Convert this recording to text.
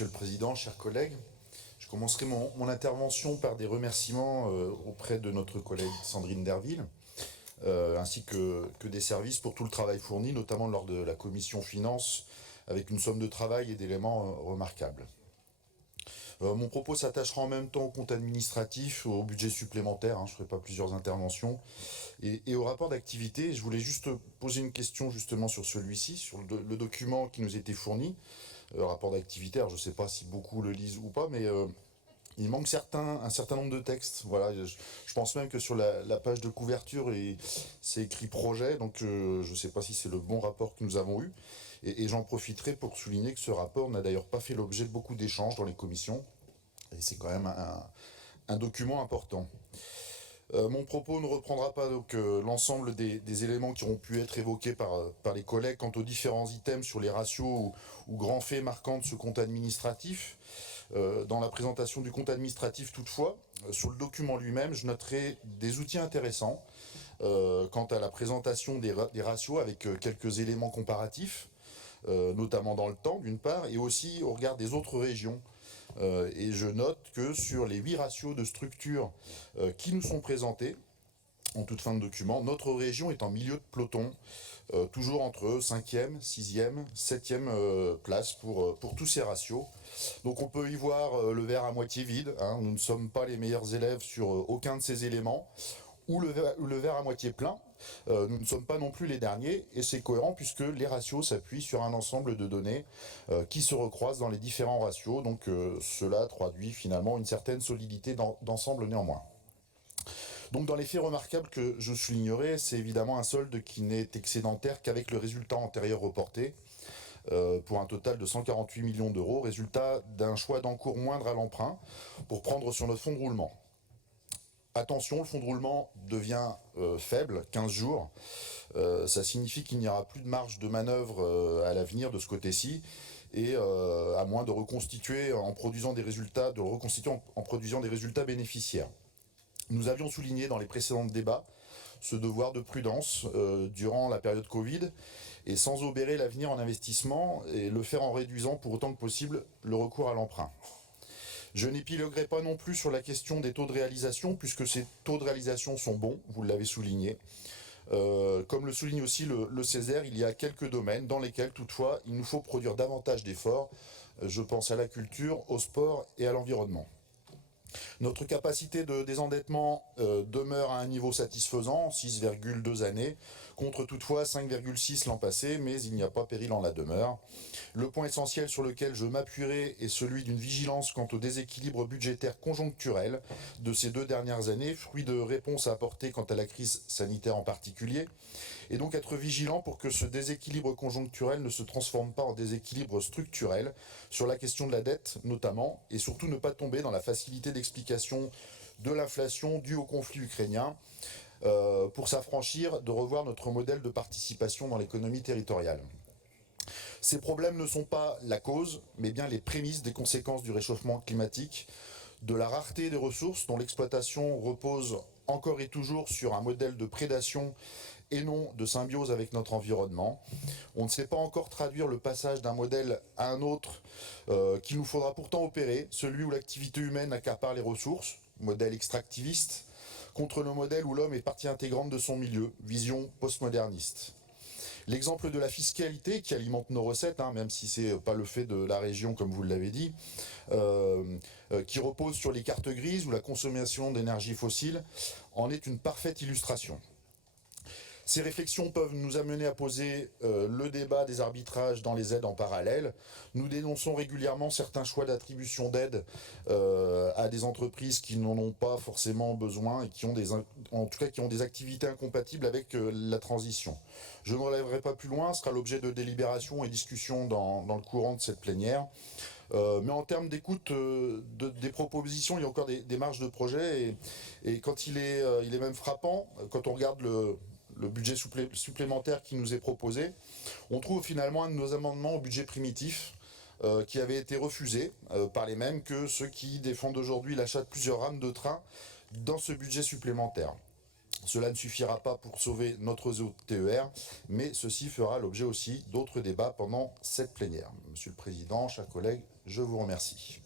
Monsieur le Président, chers collègues. Je commencerai mon intervention par des remerciements auprès de notre collègue Sandrine Derville, ainsi que des services pour tout le travail fourni, notamment lors de la commission finances, avec une somme de travail et d'éléments remarquables. Mon propos s'attachera en même temps au compte administratif, au budget supplémentaire, je ne ferai pas plusieurs interventions, et au rapport d'activité. Je voulais juste poser une question justement sur celui-ci, sur le document qui nous était fourni, rapport d'activité. Alors je ne sais pas si beaucoup le lisent ou pas, mais il manque un certain nombre de textes. Voilà, je pense même que sur la page de couverture, c'est écrit projet, donc je ne sais pas si c'est le bon rapport que nous avons eu. Et j'en profiterai pour souligner que ce rapport n'a d'ailleurs pas fait l'objet de beaucoup d'échanges dans les commissions. Et c'est quand même un document important. Mon propos ne reprendra pas l'ensemble des éléments qui auront pu être évoqués par les collègues quant aux différents items sur les ratios ou grands faits marquants de ce compte administratif. Dans la présentation du compte administratif toutefois, sur le document lui-même, je noterai des outils intéressants quant à la présentation des ratios avec quelques éléments comparatifs, notamment dans le temps d'une part, et aussi au regard des autres régions. Et je note que sur les 8 ratios de structure qui nous sont présentés, en toute fin de document, notre région est en milieu de peloton, toujours entre 5e, 6e, 7e place pour tous ces ratios. Donc on peut y voir le verre à moitié vide, nous ne sommes pas les meilleurs élèves sur aucun de ces éléments, ou le verre à moitié plein, nous ne sommes pas non plus les derniers, et c'est cohérent puisque les ratios s'appuient sur un ensemble de données qui se recroisent dans les différents ratios, donc cela traduit finalement une certaine solidité d'ensemble néanmoins. Donc dans les faits remarquables que je soulignerai, c'est évidemment un solde qui n'est excédentaire qu'avec le résultat antérieur reporté, pour un total de 148 millions d'euros, résultat d'un choix d'encours moindre à l'emprunt pour prendre sur notre fonds de roulement. Attention, le fonds de roulement devient faible, 15 jours. Ça signifie qu'il n'y aura plus de marge de manœuvre à l'avenir de ce côté-ci, et à moins de reconstituer en produisant des résultats, en produisant des résultats bénéficiaires. Nous avions souligné dans les précédents débats ce devoir de prudence durant la période Covid, et sans obérer l'avenir en investissement, et le faire en réduisant pour autant que possible le recours à l'emprunt. Je n'épiloguerai pas non plus sur la question des taux de réalisation, puisque ces taux de réalisation sont bons, vous l'avez souligné. Comme le souligne aussi le Césaire, il y a quelques domaines dans lesquels toutefois il nous faut produire davantage d'efforts. Je pense à la culture, au sport et à l'environnement. Notre capacité de désendettement demeure à un niveau satisfaisant, 6,2 années, contre toutefois 5,6 l'an passé, mais il n'y a pas péril en la demeure. Le point essentiel sur lequel je m'appuierai est celui d'une vigilance quant au déséquilibre budgétaire conjoncturel de ces 2 dernières années, fruit de réponses à apporter quant à la crise sanitaire en particulier, et donc être vigilant pour que ce déséquilibre conjoncturel ne se transforme pas en déséquilibre structurel sur la question de la dette notamment, et surtout ne pas tomber dans la facilité d'explication de l'inflation due au conflit ukrainien, pour s'affranchir de revoir notre modèle de participation dans l'économie territoriale. Ces problèmes ne sont pas la cause, mais bien les prémices des conséquences du réchauffement climatique, de la rareté des ressources dont l'exploitation repose encore et toujours sur un modèle de prédation et non de symbiose avec notre environnement. On ne sait pas encore traduire le passage d'un modèle à un autre qu'il nous faudra pourtant opérer, celui où l'activité humaine accapare les ressources, modèle extractiviste, contre le modèle où l'homme est partie intégrante de son milieu, vision postmoderniste. L'exemple de la fiscalité qui alimente nos recettes, même si ce n'est pas le fait de la région comme vous l'avez dit, qui repose sur les cartes grises ou la consommation d'énergie fossile, en est une parfaite illustration. Ces réflexions peuvent nous amener à poser le débat des arbitrages dans les aides en parallèle. Nous dénonçons régulièrement certains choix d'attribution d'aides à des entreprises qui n'en ont pas forcément besoin et qui ont qui ont des activités incompatibles avec la transition. Je ne relèverai pas plus loin, ce sera l'objet de délibérations et discussions dans le courant de cette plénière. Mais en termes d'écoute des propositions, il y a encore des marges de projet, et quand il est même frappant, quand on regarde le budget supplémentaire qui nous est proposé, on trouve finalement un de nos amendements au budget primitif qui avait été refusé par les mêmes que ceux qui défendent aujourd'hui l'achat de plusieurs rames de train dans ce budget supplémentaire. Cela ne suffira pas pour sauver notre réseau TER, mais ceci fera l'objet aussi d'autres débats pendant cette plénière. Monsieur le Président, chers collègues, je vous remercie.